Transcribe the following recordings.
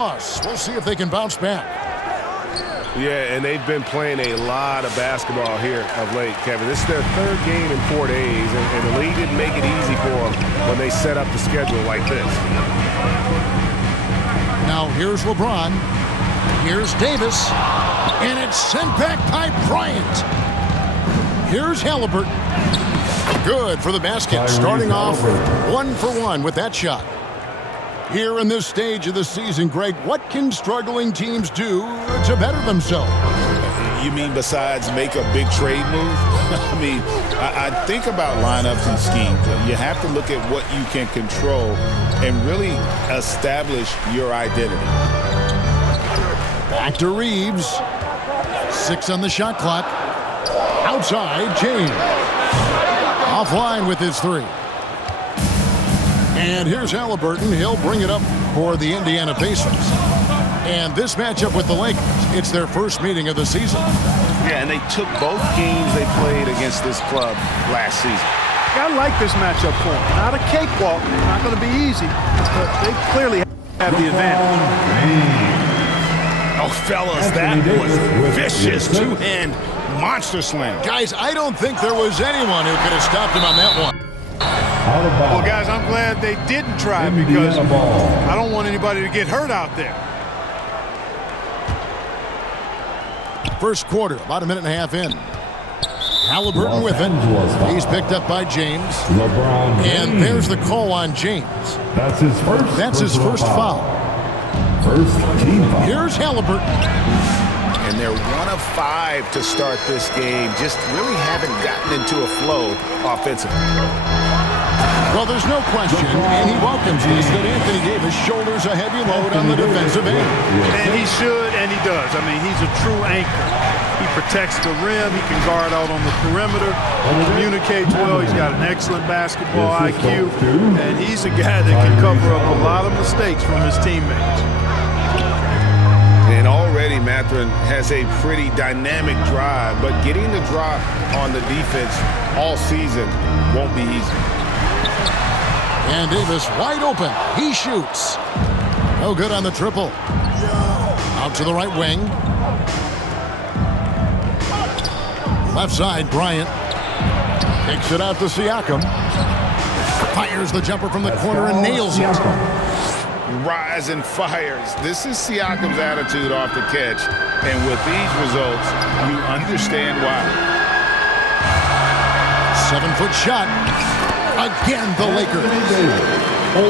We'll see if they can bounce back. Yeah, and they've been playing a lot of basketball here of late, Kevin. This is their third game in 4 days, and the league didn't make it easy for them when they set up the schedule like this. Now here's LeBron. Here's Davis. And it's sent back by Bryant. Here's Halliburton. Good for the basket. Starting off 1 for 1 with that shot. Here in this stage of the season, Greg, what can struggling teams do to better themselves? You mean besides make a big trade move? I mean, I think about lineups and schemes. You have to look at what you can control and really establish your identity. Back to Reeves. 6 on the shot clock. Outside, James. Offline with his 3. And here's Halliburton. He'll bring it up for the Indiana Pacers. And this matchup with the Lakers, it's their first meeting of the season. Yeah, and they took both games they played against this club last season. I like this matchup for them. Not a cakewalk. Not going to be easy. But they clearly have the advantage. Oh, fellas, that was vicious two-hand monster slam. Guys, I don't think there was anyone who could have stopped him on that one. Well, guys, I'm glad they didn't try because I don't want anybody to get hurt out there. First quarter, about a minute and a half in. Halliburton with it. He's picked up by James. And there's the call on James. That's his first foul. First team foul. Here's Halliburton. And they're 1 of 5 to start this game. Just really haven't gotten into a flow offensively. Well, there's no question, and he welcomes this, that Anthony Davis shoulders a heavy load on the defensive end. And he should, and he does. I mean, he's a true anchor. He protects the rim. He can guard out on the perimeter. He communicates well. He's got an excellent basketball IQ. And he's a guy that can cover up a lot of mistakes from his teammates. And already Mathurin has a pretty dynamic drive, but getting the drop on the defense all season won't be easy. And Davis wide open. He shoots. No good on the triple. Out to the right wing. Left side, Bryant. Takes it out to Siakam. Fires the jumper from the corner and nails it. Rise and fires. This is Siakam's attitude off the catch. And with these results, you understand why. 7-foot shot. Again, the Lakers.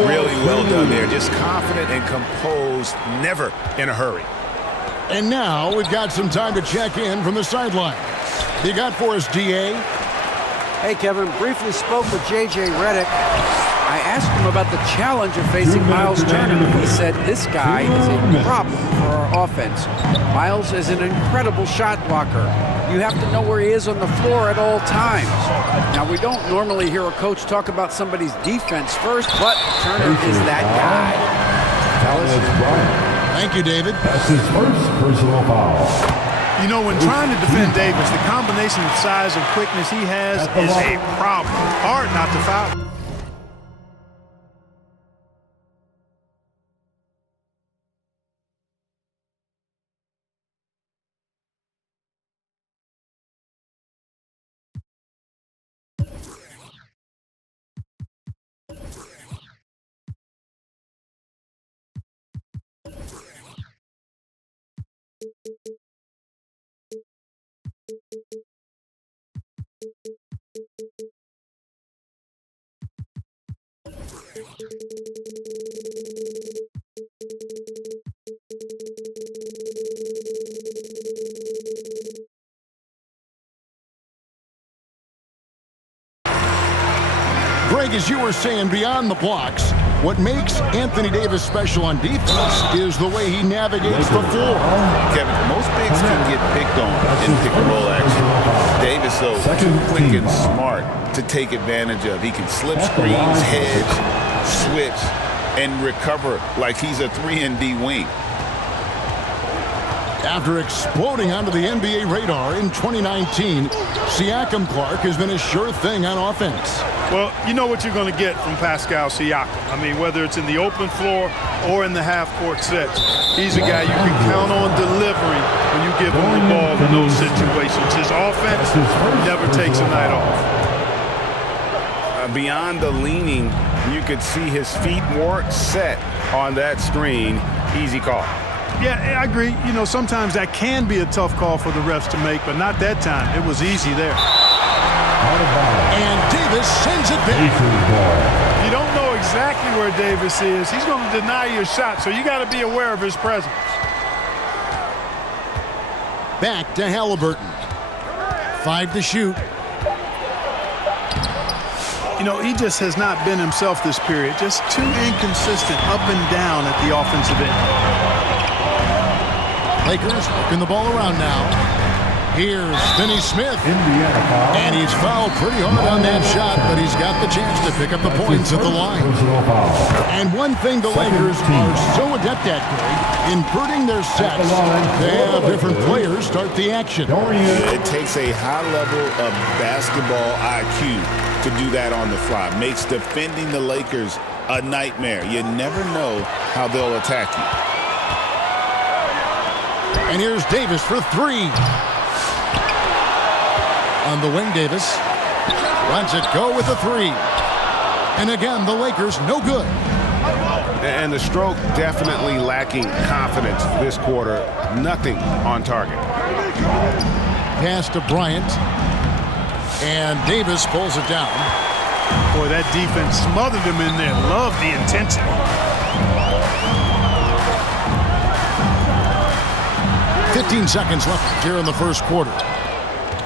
Really well done there. Just confident and composed, never in a hurry. And now we've got some time to check in from the sideline. You got for us, DA? Hey, Kevin. Briefly spoke with J.J. Redick. I asked him about the challenge of facing Miles Turner. He said this guy is a problem for our offense. Miles is an incredible shot blocker. You have to know where he is on the floor at all times. Now, we don't normally hear a coach talk about somebody's defense first, but Turner is that guy. Thank you, David. That's his first personal foul. You know, when trying to defend Davis, the combination of size and quickness he has is a problem. Hard not to foul. Greg, as you were saying, beyond the blocks, what makes Anthony Davis special on defense is the way he navigates the floor. Kevin, most bigs can get picked on in pick-and-roll action. Davis, though, too quick and smart to take advantage of. He can slip screens, hedge, switch, and recover like he's a 3-and-D wing. After exploding onto the NBA radar in 2019, Siakam Clark has been a sure thing on offense. Well, you know what you're going to get from Pascal Siakam. I mean, whether it's in the open floor or in the half-court sets, he's a guy you can count on delivering when you give him the ball in those situations. His offense never takes a night off. Beyond the leaning, you could see his feet more set on that screen. Easy call. Yeah, I agree. You know, sometimes that can be a tough call for the refs to make, but not that time. It was easy there. And Davis sends it back. You don't know exactly where Davis is. He's going to deny your shot, so you got to be aware of his presence. Back to Halliburton. 5 to shoot. You know, he just has not been himself this period. Just too inconsistent up and down at the offensive end. Lakers working the ball around now. Here's Finney Smith. And he's fouled pretty hard on that shot, but he's got the chance to pick up the points at the line. And one thing the Lakers are so adept at, Greg, in putting their sets, they have different players start the action. It takes a high level of basketball IQ to do that on the fly. Makes defending the Lakers a nightmare. You never know how they'll attack you. And here's Davis for 3. On the wing, Davis lets it go with a 3. And again, the Lakers no good. And the stroke definitely lacking confidence this quarter. Nothing on target. Pass to Bryant. And Davis pulls it down. Boy, that defense smothered him in there. Love the intensity. $15 seconds left here in the first quarter.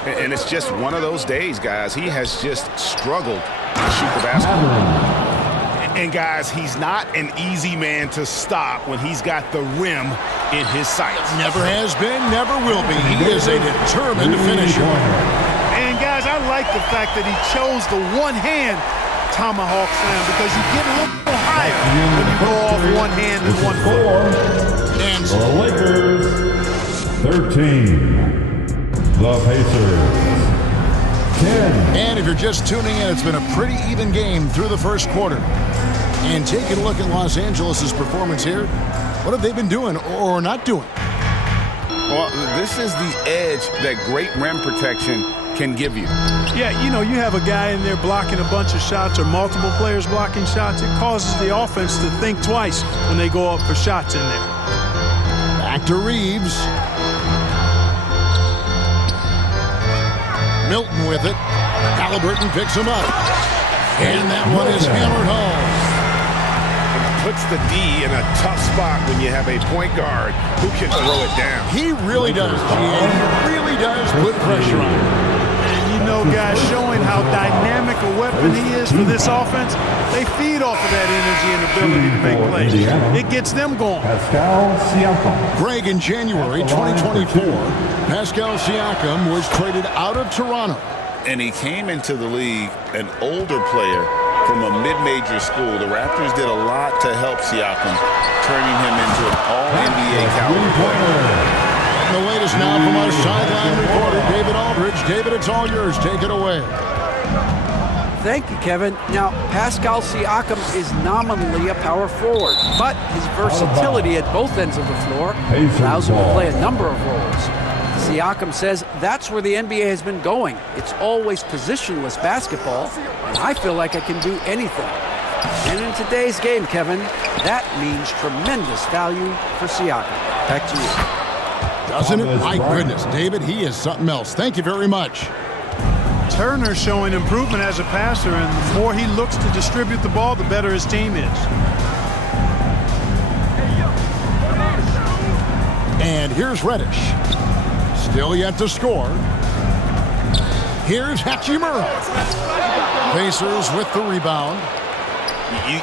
And it's just one of those days, guys. He has just struggled to shoot the basketball. And, guys, he's not an easy man to stop when he's got the rim in his sights. Never has been, never will be. He is a determined finisher. And, guys, I like the fact that he chose the one-hand tomahawk slam because you get a little higher when you go off one hand and 1 foot. And The Lakers, 13. The Pacers, 10. And if you're just tuning in, it's been a pretty even game through the first quarter. And taking a look at Los Angeles' performance here, what have they been doing or not doing? Well, this is the edge that great rim protection can give you. Yeah, you know, you have a guy in there blocking a bunch of shots or multiple players blocking shots. It causes the offense to think twice when they go up for shots in there. Back to Reeves. Milton with it. Halliburton picks him up. And that one is hammered home. Puts the D in a tough spot when you have a point guard who can throw it down. He really does, GA. He really does put pressure on him. And you know, guys, showing how dynamic a weapon he is for this offense, they feed off of that energy and ability to make plays. It gets them going. Pascal Siakam. Greg, in January 2024, Pascal Siakam was traded out of Toronto. And he came into the league an older player from a mid-major school. The Raptors did a lot to help Siakam, turning him into an all-NBA caliber player. The latest now from our sideline reporter, David Aldridge. David, it's all yours. Take it away. Thank you, Kevin. Now, Pascal Siakam is nominally a power forward, but his versatility at both ends of the floor allows him to play a number of roles. Siakam says that's where the NBA has been going. It's always positionless basketball, and I feel like I can do anything. And in today's game, Kevin, that means tremendous value for Siakam. Back to you. Doesn't it? My goodness, David, he is something else. Thank you very much. Turner showing improvement as a passer, and the more he looks to distribute the ball, the better his team is. And here's Reddish. Still yet to score. Here's Hachimura. Pacers with the rebound.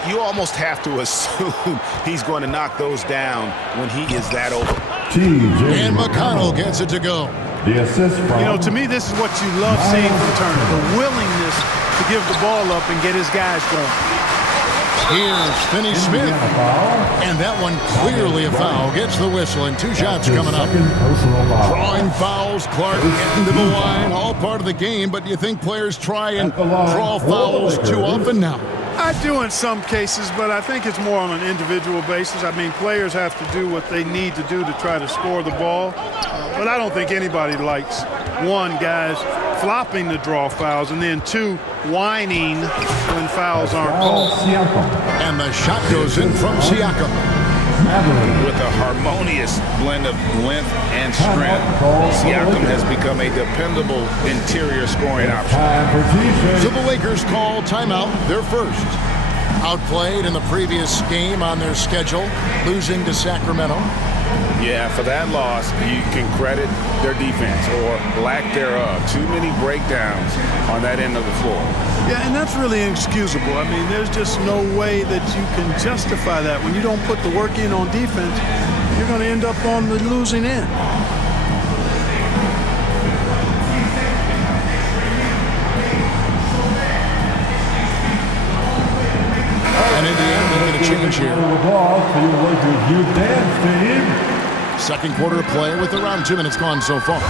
You almost have to assume he's going to knock those down when he is that open. And McConnell gets it to go. The assist from... You know, to me, this is what you love seeing from Turner, the willingness to give the ball up and get his guys going. Here's Finney Smith. And that one clearly a foul. Gets the whistle, and 2 shots coming up. Drawing fouls, Clark into the line. All part of the game, but do you think players try and draw fouls too often now? I do in some cases, but I think it's more on an individual basis. I mean, players have to do what they need to do to try to score the ball. But I don't think anybody likes, 1, guys flopping to draw fouls, and then 2, whining when fouls aren't called. And the shot goes in from Siakam. With a harmonious blend of length and strength, Siakam has become a dependable interior scoring option. So the Lakers call timeout, their first. Outplayed in the previous game on their schedule, losing to Sacramento. Yeah, for that loss, you can credit their defense or lack thereof. Too many breakdowns on that end of the floor. Yeah, and that's really inexcusable. I mean, there's just no way that you can justify that. When you don't put the work in on defense, you're going to end up on the losing end. And Indiana making a change here. Second quarter of play with around 2 minutes gone so far.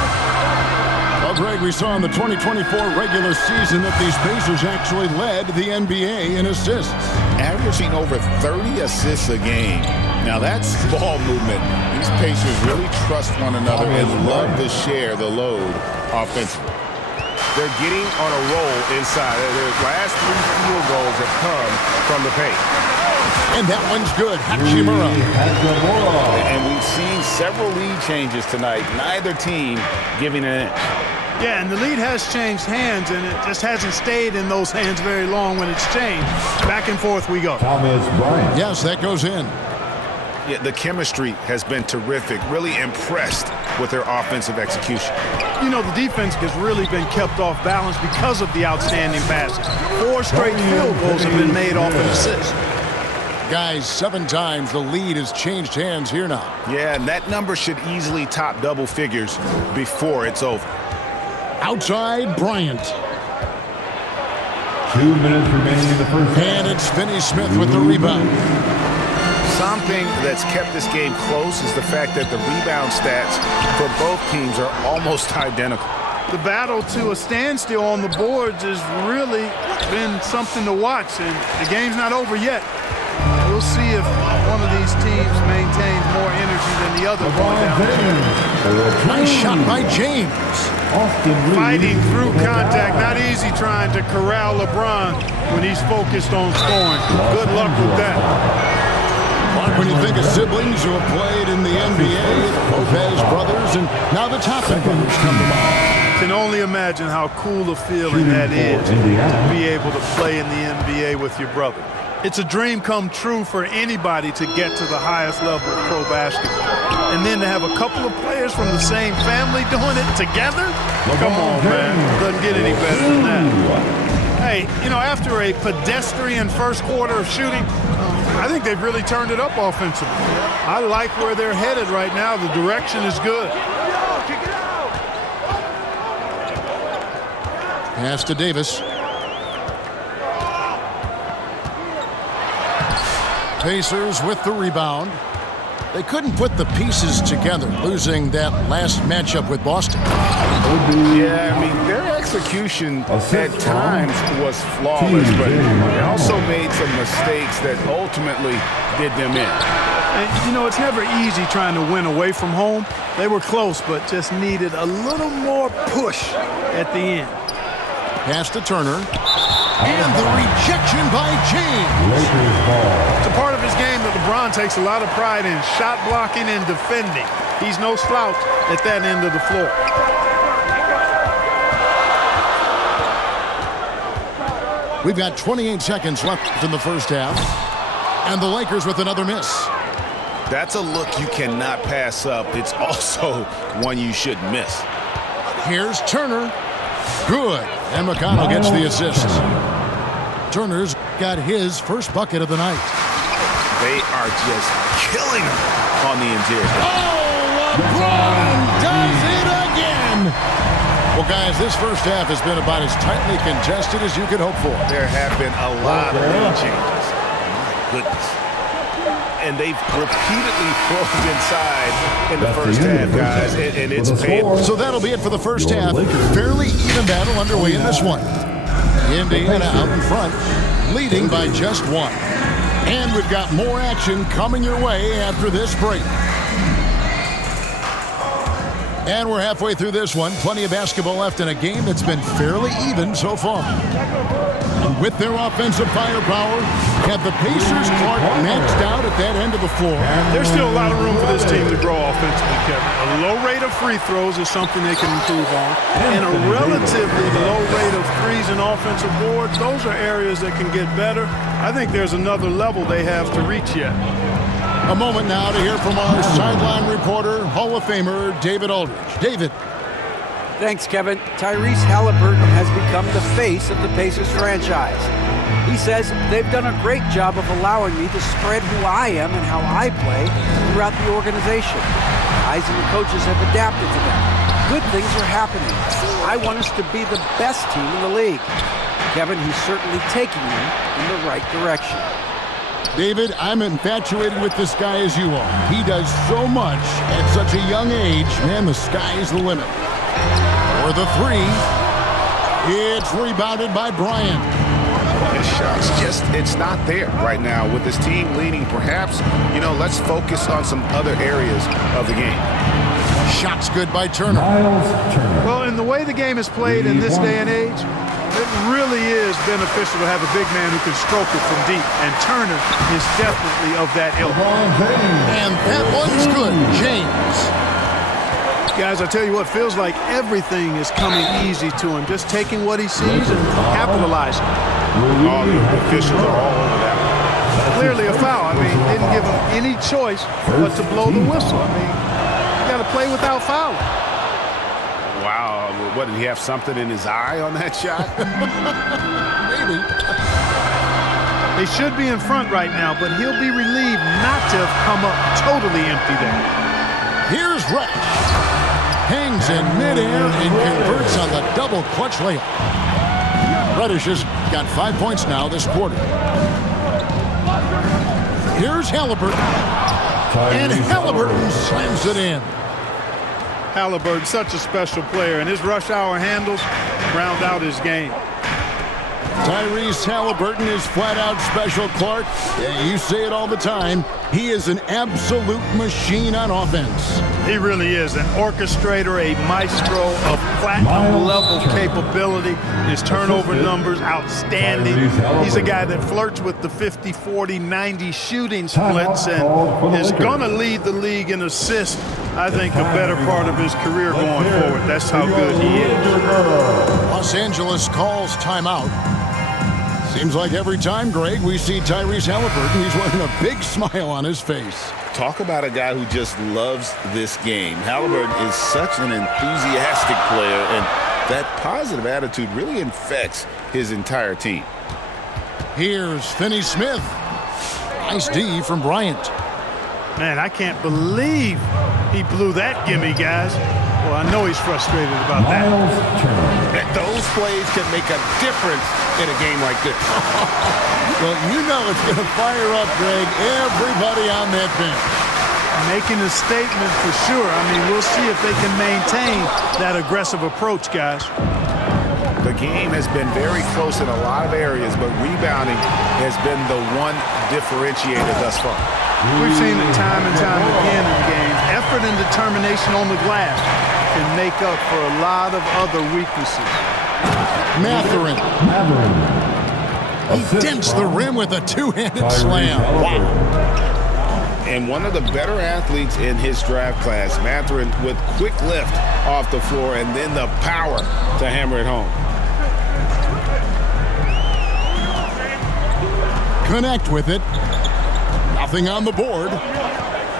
Well, Greg, we saw in the 2024 regular season that these Pacers actually led the NBA in assists. Averaging over 30 assists a game. Now that's ball movement. These Pacers really trust one another and love to share the load offensively. They're getting on a roll inside. Their last 3 field goals have come from the paint. And that one's good. Hachimura. And we've seen several lead changes tonight. Neither team giving an inch. Yeah, and the lead has changed hands, and it just hasn't stayed in those hands very long when it's changed. Back and forth we go. Yes, that goes in. Yeah, the chemistry has been terrific. Really impressed with their offensive execution. You know, the defense has really been kept off balance because of the outstanding passes. 4 straight field goals have been made off an assist. Guys, 7 times the lead has changed hands here now. Yeah, and that number should easily top double figures before it's over. Outside, Bryant. 2 minutes remaining in the first half. And it's Finney Smith with the rebound. Something that's kept this game close is the fact that the rebound stats for both teams are almost identical. The battle to a standstill on the boards has really been something to watch, and the game's not over yet. We'll see if one of these teams maintains more energy than the other going down the stretch. Nice shot by James. Fighting through contact, not easy trying to corral LeBron when he's focused on scoring. Good luck with that. Mark, when you think of siblings who have played in the NBA, the Lopez brothers, and now the Thompson brothers come to mind. Can only imagine how cool a feeling that is to be able to play in the NBA with your brother. It's a dream come true for anybody to get to the highest level of pro basketball. And then to have a couple of players from the same family doing it together? Come on, man. Doesn't get any better than that. Hey, you know, after a pedestrian first quarter of shooting, I think they've really turned it up offensively. I like where they're headed right now. The direction is good. Pass to Davis. Pacers with the rebound. They couldn't put the pieces together, losing that last matchup with Boston. Yeah, I mean, their execution at times was flawless, but they also made some mistakes that ultimately did them in. And, you know, it's never easy trying to win away from home. They were close, but just needed a little more push at the end. Pass to Turner. And the rejection by James. It's a part of his game that LeBron takes a lot of pride in, shot blocking and defending. He's no slouch at that end of the floor. We've got 28 seconds left in the first half. And the Lakers with another miss. That's a look you cannot pass up. It's also one you should miss. Here's Turner. Good. And McConnell gets the assist. Turner's got his first bucket of the night. They are just killing him on the interior. Oh, LeBron does it again. Well, guys, this first half has been about as tightly contested as you could hope for. There have been a lot of lead changes. goodness. And they've repeatedly froze inside in the first half, guys, and it's paying. So that'll be it for the first half. Fairly even battle underway in this one. Indiana out in front, leading by just one. And we've got more action coming your way after this break. And we're halfway through this one. Plenty of basketball left in a game that's been fairly even so far. With their offensive firepower, have the Pacers Clark maxed out at that end of the floor? There's still a lot of room for this team to grow offensively, Kevin. A low rate of free throws is something they can improve on. And a relatively low rate of threes and offensive boards, those are areas that can get better. I think there's another level they have to reach yet. A moment now to hear from our sideline reporter, Hall of Famer David Aldridge. David. Thanks, Kevin. Tyrese Halliburton has become the face of the Pacers franchise. He says they've done a great job of allowing me to spread who I am and how I play throughout the organization. Guys and the coaches have adapted to that. Good things are happening. I want us to be the best team in the league. Kevin, he's certainly taking me in the right direction. David, I'm infatuated with this guy as you are. He does so much at such a young age. Man, the sky's the limit. For the three, it's rebounded by Bryant. His shots it's not there right now with this team leading. Perhaps, let's focus on some other areas of the game. Shots good by Turner. Well, in the way the game is played in this day and age, it really is beneficial to have a big man who can stroke it from deep, and Turner is definitely of that ilk. And that one's good, James. Guys, I tell you what, feels like everything is coming easy to him. Just taking what he sees and capitalizing. All the officials are all over that one. Clearly a foul. I mean, didn't give him any choice but to blow the whistle. I mean, you got to play without fouling. Wow, what, did he have something in his eye on that shot? Maybe. They should be in front right now, but he'll be relieved not to have come up totally empty there. Here's Reddish. Hangs in midair and converts on the double clutch layup. Reddish has got 5 points now this quarter. Here's Halliburton. And Halliburton slams it in. Halliburton, such a special player, and his rush hour handles round out his game. Tyrese Halliburton is flat-out special, Clark. Yeah, you say it all the time. He is an absolute machine on offense. He really is an orchestrator, a maestro of platinum-level capability. His turnover numbers, outstanding. He's a guy that flirts with the 50, 40, 90 shooting splits and is going to lead the league in assists, I think, a better part of his career going forward. That's how good he is. Los Angeles calls timeout. Seems like every time, Greg, we see Tyrese Halliburton, he's wearing a big smile on his face. Talk about a guy who just loves this game. Halliburton is such an enthusiastic player, and that positive attitude really infects his entire team. Here's Finney Smith. Nice D from Bryant. Man, I can't believe he blew that gimme, guys. Well, I know he's frustrated about that. Those plays can make a difference in a game like this. Well, you know it's going to fire up, Greg, everybody on that bench. Making a statement for sure. I mean, we'll see if they can maintain that aggressive approach, guys. The game has been very close in a lot of areas, but rebounding has been the one differentiator thus far. We've seen it time and time again in games. Effort and determination on the glass can make up for a lot of other weaknesses. Mathurin. He dents the rim with a two-handed slam. Wow. And one of the better athletes in his draft class, Mathurin, with quick lift off the floor and then the power to hammer it home. Connect with it. Nothing on the board.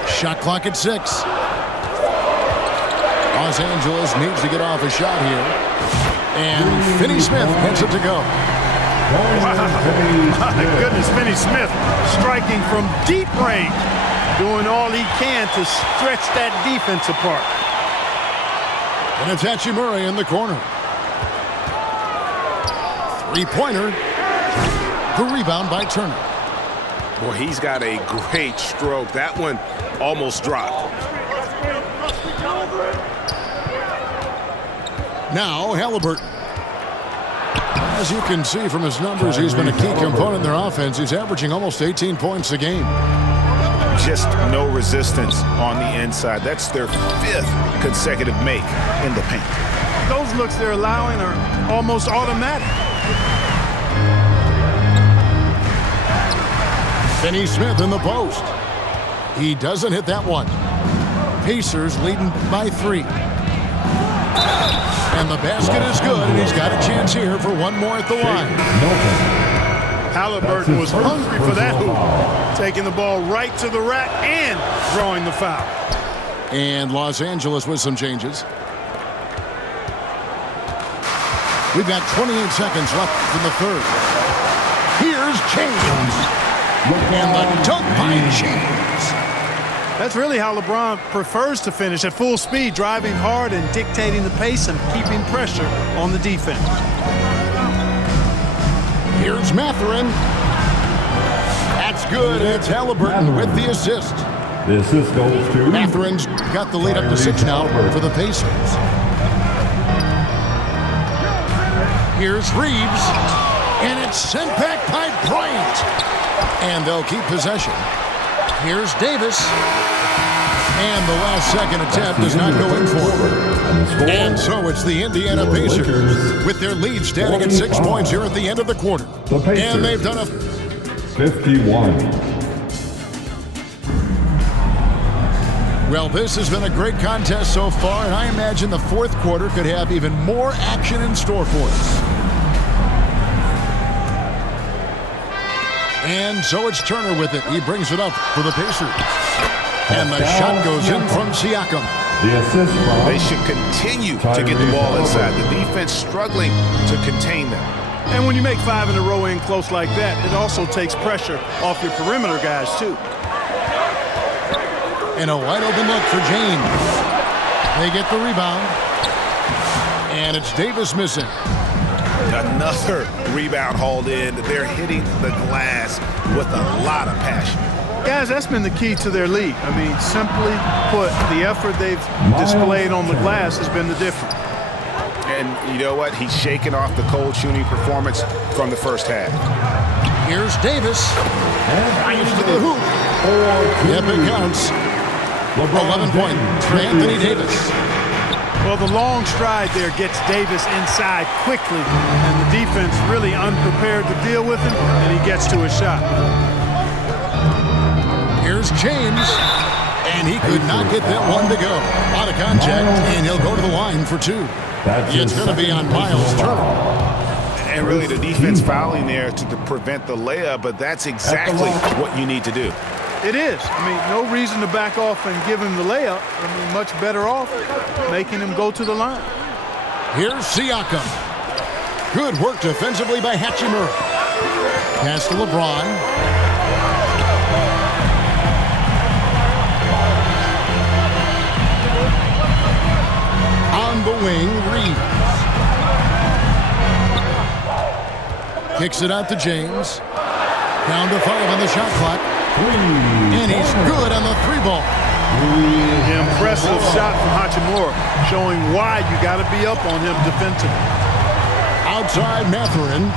Shot clock at 6. Los Angeles needs to get off a shot here. And Finney Smith gets it to go. My goodness, Finney Smith striking from deep range, doing all he can to stretch that defense apart. And it's Hachimura in the corner. Three-pointer. The rebound by Turner. Boy, he's got a great stroke. That one almost dropped. Now Halliburton. As you can see from his numbers, he's been a key component in their offense. He's averaging almost 18 points a game. Just no resistance on the inside. That's their 5th consecutive make in the paint. Those looks they're allowing are almost automatic. Finney Smith in the post. He doesn't hit that one. Pacers leading by 3. And the basket is good, and he's got a chance here for one more at the line. Halliburton was hungry for that hoop, taking the ball right to the rack and drawing the foul. And Los Angeles with some changes. We've got 28 seconds left in the third. Here's James. And the dunk by James. That's really how LeBron prefers to finish, at full speed, driving hard and dictating the pace and keeping pressure on the defense. Here's Mathurin. That's good. It's Halliburton with the assist. The assist goes to Mathurin's got the lead up to 6 now for the Pacers. Here's Reeves. And it's sent back by Bryant. And they'll keep possession. Here's Davis. And the last second attempt does not go in for. And so it's the Indiana Pacers with their lead standing at 6 points here at the end of the quarter. And they've done a 51. Well, this has been a great contest so far, and I imagine the fourth quarter could have even more action in store for us. And so it's Turner with it. He brings it up for the Pacers. And the shot goes in from Siakam. The assist from They should continue to get the ball inside. The defense struggling to contain them. And when you make 5 in a row in close like that, it also takes pressure off your perimeter guys, too. And a wide open look for James. They get the rebound. And it's Davis missing. Another rebound hauled in. They're hitting the glass with a lot of passion. Guys, that's been the key to their lead. I mean, simply put, the effort they've displayed on the glass has been the difference. And you know what? He's shaking off the cold shooting performance from the first half. Here's Davis. Drives to the hoop. Yep, it counts. 11 points for Anthony Davis. Well, the long stride there gets Davis inside quickly, and the defense really unprepared to deal with him, and he gets to his shot. Here's James, and he could not get that one to go. Out of contact, and he'll go to the line for 2. It's going to be on Miles Turner. And really the defense fouling there to prevent the layup, but that's exactly what you need to do. It is. I mean, no reason to back off and give him the layup. I mean, much better off making him go to the line. Here's Siakam. Good work defensively by Hachimura. Pass to LeBron. On the wing, Reeves. Kicks it out to James. Down to 5 on the shot clock. And he's good on the 3-ball. Impressive shot from Hachimura, showing why you got to be up on him defensively. Outside Mathurin.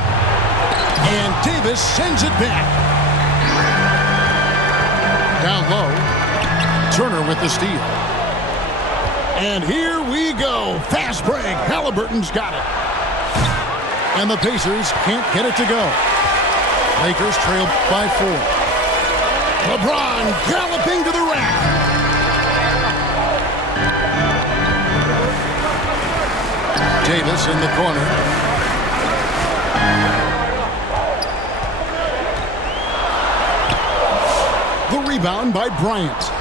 And Davis sends it back. Down low. Turner with the steal. And here we go. Fast break. Halliburton's got it. And the Pacers can't get it to go. Lakers trail by 4. LeBron galloping to the rack. Davis in the corner. The rebound by Bryant.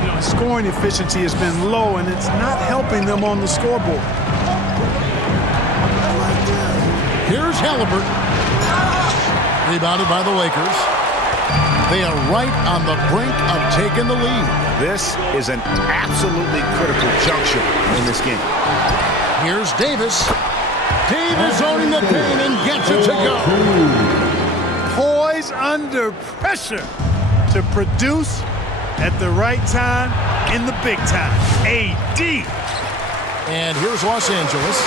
You know, scoring efficiency has been low, and it's not helping them on the scoreboard. Here's Halliburton. Rebounded by the Lakers. They are right on the brink of taking the lead. This is an absolutely critical juncture in this game. Here's Davis. Davis owning the paint and gets it to go. Poise always under pressure to produce at the right time in the big time. AD. And here's Los Angeles.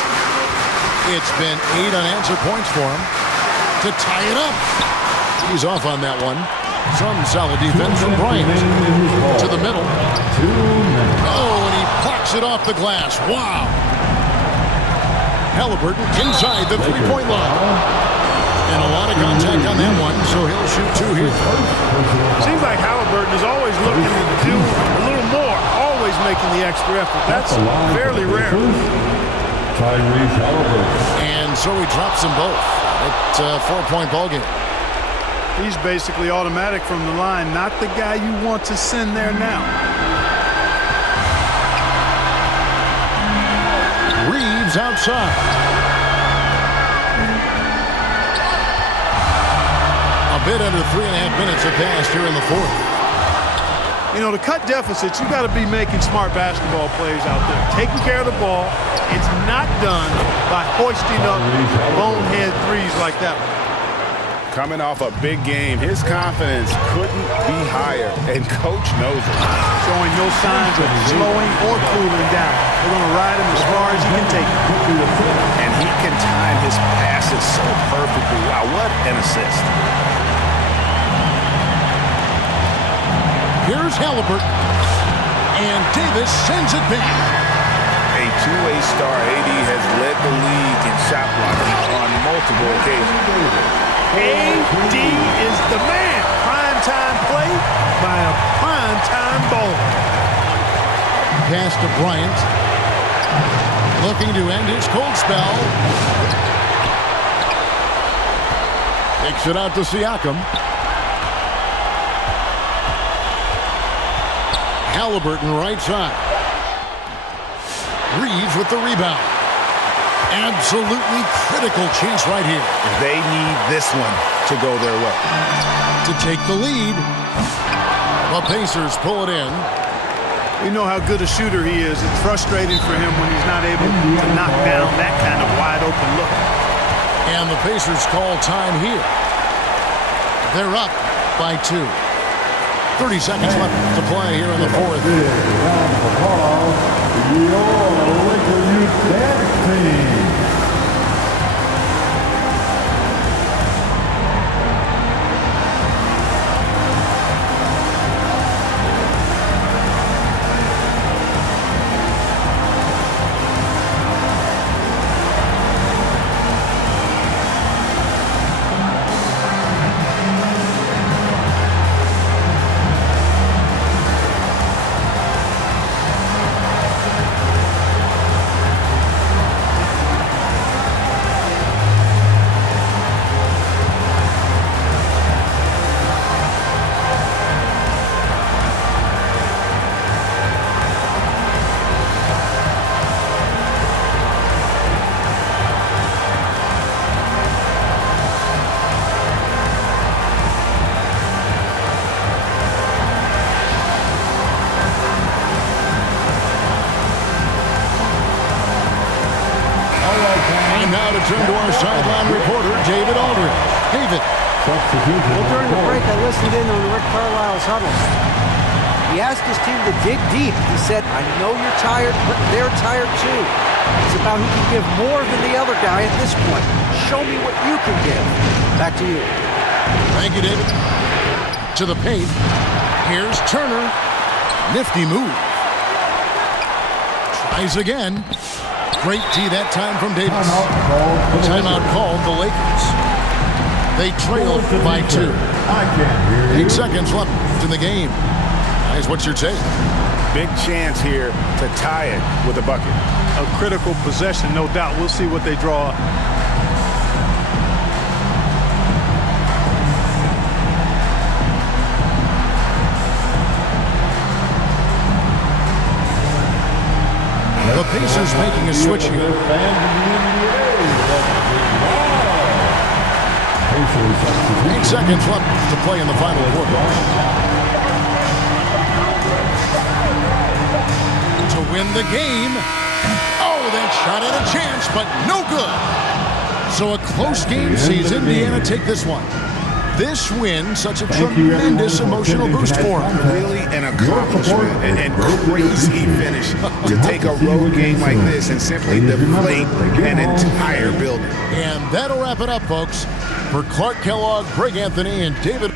It's been 8 unanswered points for him to tie it up. He's off on that one. Some solid defense from Bryant. To the middle. Oh, and he plucks it off the glass. Wow. Halliburton inside the three-point line. And a lot of contact on that one, so he'll shoot 2 here. Seems like Halliburton is always looking to do a little more, always making the extra effort. That's fairly rare. Tyrese Halliburton. And so he drops them both. It's a 4-point ball game. He's basically automatic from the line, not the guy you want to send there now. Reeves outside. A bit under 3.5 minutes have passed here in the fourth. You know, to cut deficits, you got to be making smart basketball plays out there. Taking care of the ball. It's not done by hoisting up bonehead threes like that one. Coming off a big game, his confidence couldn't be higher, and coach knows it. Showing no signs of slowing or cooling down. They're going to ride him as far as he can take it. And he can time his passes so perfectly. Wow, what an assist. Here's Halliburton. And Davis sends it back. A two-way star, AD has led the league in shot blocking on multiple occasions. AD is the man. Primetime play by a primetime bowler. Pass to Bryant. Looking to end his cold spell. Takes it out to Siakam. Halliburton right side. Reeves with the rebound. Absolutely critical chance right here. They need this one to go their way. To take the lead. The Pacers pull it in. We know how good a shooter he is. It's frustrating for him when he's not able to knock down that kind of wide open look. And the Pacers call time here. They're up by 2. 30 seconds left to play here in the fourth. Round of applause, your Laker Youth Dance Team. Now to turn to our sideline reporter, David Aldridge. David. Well, during the break, I listened in on Rick Carlisle's huddle. He asked his team to dig deep. He said, I know you're tired, but they're tired too. It's about who can give more than the other guy at this point. Show me what you can give. Back to you. Thank you, David. To the paint. Here's Turner. Nifty move. Tries again. Great D that time from Davis. Timeout called the Lakers. They trail by 2. 8 seconds left in the game. Guys, what's your take? Big chance here to tie it with a bucket. A critical possession, no doubt. We'll see what they draw up. The Pacers making a switch here. 8 seconds left to play in the final quarter. To win the game. Oh, that shot had a chance, but no good. So a close game sees Indiana take this one. this win such a tremendous emotional boost for him. Really an accomplishment and crazy finish to take a road game like this and simply deflate an entire building. And that'll wrap it up, folks. For Clark Kellogg, Greg Anthony, and David